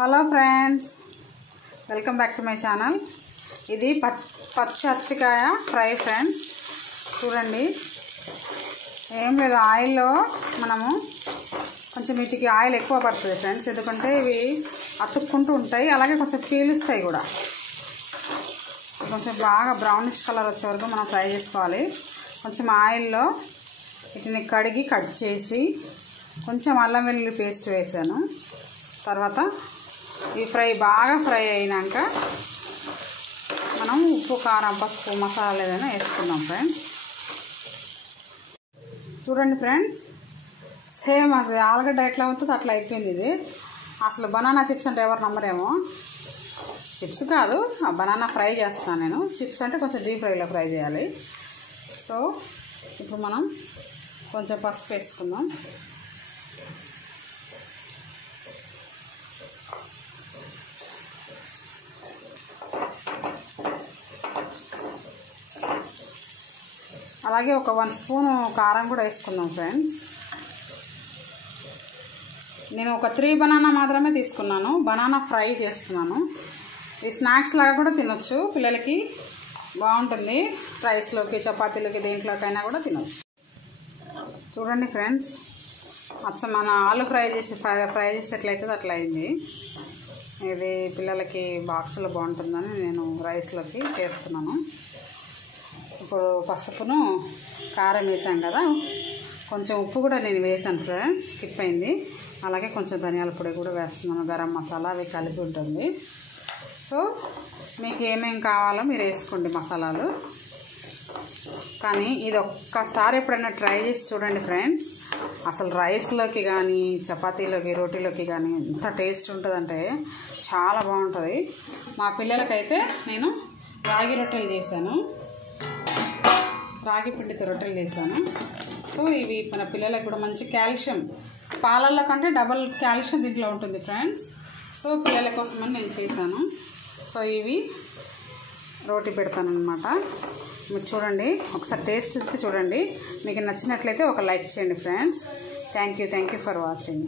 Hello friends, welcome back to my channel. ఇది పచ్చి అరటికాయ ఫ్రై ఫ్రెండ్స్. చూడండి, ఏం లేదు, ఆయిల్లో మనము కొంచెం వీటికి ఆయిల్ ఎక్కువ పడుతుంది ఫ్రెండ్స్, ఎందుకంటే ఇవి అతుక్కుంటూ ఉంటాయి, అలాగే కొంచెం పీలుస్తాయి కూడా. కొంచెం బాగా బ్రౌనిష్ కలర్ వచ్చే వరకు మనం ఫ్రై చేసుకోవాలి. కొంచెం ఆయిల్లో వీటిని కడిగి కట్ చేసి కొంచెం అల్లం వెల్లుల్లి పేస్ట్ వేసాను. తర్వాత ఈ బాగా ఫ్రై అయినాక మనం ఉప్పు, కారం, పసుపు, మసాలా ఏదైనా వేసుకుందాం ఫ్రెండ్స్. చూడండి ఫ్రెండ్స్, సేమ్ అసలు ఆలుగడ్డ ఎట్లా ఉంటుందో అట్లా అయిపోయింది ఇది. అసలు బనానా చిప్స్ అంటే ఎవరు నమ్మరేమో. చిప్స్ కాదు, బనానా ఫ్రై చేస్తున్నాను నేను. చిప్స్ అంటే కొంచెం డీప్ ఫ్రైలో ఫ్రై చేయాలి. సో ఇప్పుడు మనం కొంచెం పసుపు వేసుకుందాం. అలాగే ఒక 1 స్పూను కారం కూడా వేసుకుందాం ఫ్రెండ్స్. నేను ఒక 3 బనానా మాత్రమే తీసుకున్నాను. బనానా ఫ్రై చేస్తున్నాను. ఈ స్నాక్స్ లాగా కూడా తినొచ్చు, పిల్లలకి బాగుంటుంది. రైస్లోకి, చపాతీలోకి, దేంట్లోకైనా కూడా తినొచ్చు. చూడండి ఫ్రెండ్స్, అచ్చం మన ఆలు ఫ్రై చేస్తే ఎట్లయితుంది అట్లా అయింది. ఇది పిల్లలకి బాక్స్లో బాగుంటుందని నేను రైస్లోకి చేస్తున్నాను. ఇప్పుడు పసుపును, కారం వేసాం కదా, కొంచెం ఉప్పు కూడా నేను వేసాను ఫ్రెండ్స్, స్కిప్ అయింది. అలాగే కొంచెం ధనియాల పొడి కూడా వేస్తున్నాను, గరం మసాలా, అవి కలిపి ఉంటుంది. సో మీకు ఏమేమి కావాలో మీరు వేసుకోండి మసాలాలు. కానీ ఇది ఒక్కసారి ఎప్పుడైనా ట్రై చేసి చూడండి ఫ్రెండ్స్. అసలు రైస్లోకి కానీ, చపాతీలోకి, రోటీలోకి కానీ ఎంత టేస్ట్ ఉంటుందంటే చాలా బాగుంటుంది. మా పిల్లలకైతే నేను రాగి రొట్టెలు చేశాను, రాగి పిండితో రొట్టెలు చేశాను. సో ఇవి మన పిల్లలకు కూడా మంచి కాల్షియం, పాలల్లో కంటే డబల్ కాల్షియం దీంట్లో ఉంటుంది ఫ్రెండ్స్. సో పిల్లల కోసమని నేను చేశాను. సో ఇవి రోటీ పెడతాను అనమాట. మీరు చూడండి, ఒకసారి టేస్ట్ ఇస్తే చూడండి. మీకు నచ్చినట్లయితే ఒక లైక్ చేయండి friends. Thank you for watching.